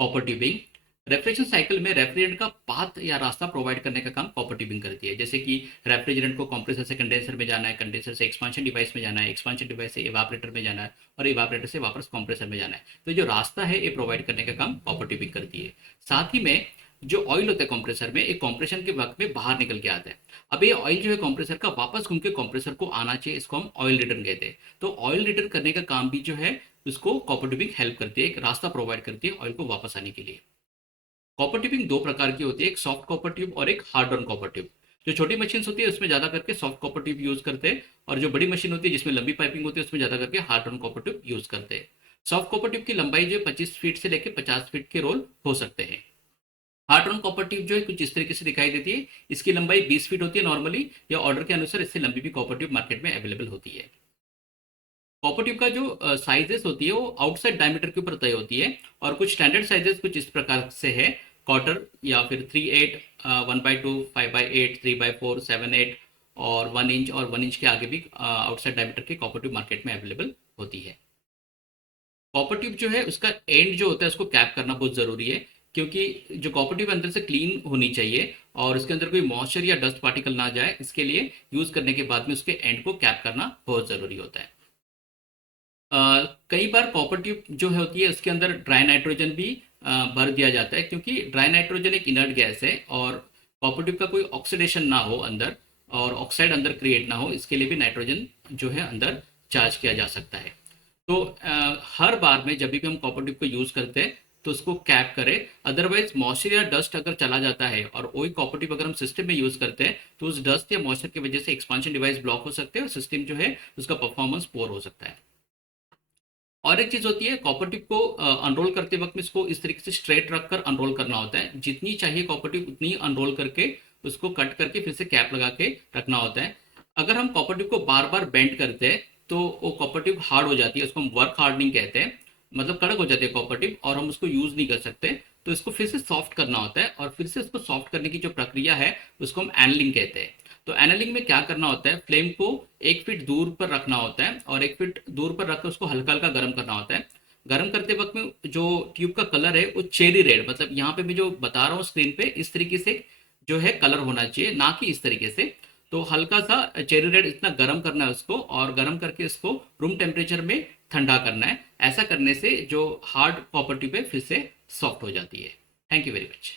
Copper tubing refrigeration cycle में refrigerant का path या रास्ता प्रोवाइड करने का काम कॉपर ट्यूबिंग करती है। जैसे कि रेफ्रिजरेंट को कंप्रेसर से कंडेंसर में जाना है, कंडेंसर से एक्सपांशन डिवाइस में जाना है, एक्सपांशन डिवाइस से इवापोरेटर में जाना है और इवापोरेटर से वापस कंप्रेसर में जाना है। तो जो रास्ता है ये प्रोवाइड करने का काम कॉपर ट्यूबिंग करती है। साथ ही में जो ऑयल होता है कंप्रेसर में, एक कंप्रेशन के वक्त में बाहर निकल के आता है। अब ये ऑयल जो है कंप्रेसर का वापस घूम के कंप्रेसर को आना चाहिए, इसको हम ऑयल रिटर्न कहते हैं। तो ऑयल रिटर्न करने का काम भी जो है उसको कॉपर ट्यूबिंग हेल्प करती है, एक रास्ता प्रोवाइड करती है ऑयल को वापस आने के लिए। कॉपर ट्यूबिंग दो प्रकार की होती है, एक सॉफ्ट कॉपर ट्यूब और एक हार्ड ऑन कॉपर ट्यूब। जो छोटी मशीन होती है उसमें ज्यादा करके सॉफ्ट कॉपर ट्यूब यूज करते हैं, और जो बड़ी मशीन होती है जिसमें लंबी पाइपिंग होती है उसमें ज्यादा करके hard on copper tube use करते हैं। सॉफ्ट कॉपर ट्यूब की लंबाई जो है 25 फीट से लेकर 50 फीट के रोल हो सकते हैं। हार्ड ऑन कॉपर ट्यूब जो है कुछ इस तरीके से दिखाई देती है। इसकी लंबाई 20 फीट होती है नॉर्मली, या ऑर्डर के अनुसार इससे लंबी भी कॉपर ट्यूब मार्केट में अवेलेबल होती है। कॉपर ट्यूब का जो साइजेस होती है वो आउटसाइड डायमीटर के ऊपर तय होती है, और कुछ स्टैंडर्ड साइजेस कुछ इस प्रकार से है। क्वार्टर या फिर 3/8, 1/2, 5/8, 3/4, 7/8 और 1 इंच, और 1 इंच के आगे भी आउटसाइड डायमीटर की कॉपर ट्यूब मार्केट में अवेलेबल होती है। कॉपर ट्यूब जो है उसका एंड जो होता है उसको कैप करना बहुत ज़रूरी है, क्योंकि जो कॉपर ट्यूब अंदर से क्लीन होनी चाहिए और उसके अंदर कोई मॉइस्चर या डस्ट पार्टिकल ना जाए, इसके लिए यूज़ करने के बाद में उसके एंड को कैप करना बहुत ज़रूरी होता है। अ, कई बार कॉपर ट्यूब जो है होती है उसके अंदर ड्राई नाइट्रोजन भी भर दिया जाता है, क्योंकि ड्राई नाइट्रोजन एक इनर्ट गैस है और कॉपर ट्यूब का कोई ऑक्सीडेशन ना हो अंदर, और ऑक्साइड अंदर क्रिएट ना हो, इसके लिए भी नाइट्रोजन जो है अंदर चार्ज किया जा सकता है। तो हर बार में जब भी हम कॉपर ट्यूब को यूज़ करते हैं तो उसको कैप करें। अदरवाइज मॉइस्चर या डस्ट अगर चला जाता है और वही कॉपर ट्यूब अगर हम सिस्टम में यूज़ करते हैं तो उस डस्ट या मॉइस्चर की वजह से एक्सपांशन डिवाइस ब्लॉक हो सकते हैं और सिस्टम जो है उसका परफॉर्मेंस पोर हो सकता है। और एक चीज होती है, कॉपर ट्यूब को अनरोल करते वक्त में इसको इस तरीके से स्ट्रेट रख कर अनरोल करना होता है। जितनी चाहिए कॉपर ट्यूब उतनी अनरोल करके उसको कट करके फिर से कैप लगा के रखना होता है। अगर हम कॉपर ट्यूब को बार बार बेंड करते हैं तो वो कॉपर ट्यूब हार्ड हो जाती है, उसको हम वर्क हार्डनिंग कहते हैं। मतलब कड़क हो जाती है कॉपर ट्यूब और हम उसको यूज नहीं कर सकते। तो इसको फिर से सॉफ्ट करना होता है, और फिर से उसको सॉफ्ट करने की जो प्रक्रिया है उसको हम एनलिंग कहते हैं। तो एनालिंग में क्या करना होता है, फ्लेम को 1 फीट दूर पर रखना होता है, और 1 फीट दूर पर रखकर उसको हल्का हल्का गर्म करना होता है। गर्म करते वक्त में जो ट्यूब का कलर है वो चेरी रेड, मतलब यहाँ पे मैं जो बता रहा हूँ स्क्रीन पे इस तरीके से जो है कलर होना चाहिए, ना कि इस तरीके से। तो हल्का सा चेरी रेड इतना गर्म करना है उसको, और गर्म करके इसको रूम टेम्परेचर में ठंडा करना है। ऐसा करने से जो हार्ड कॉपर ट्यूब है फिर से सॉफ्ट हो जाती है। Thank you very much.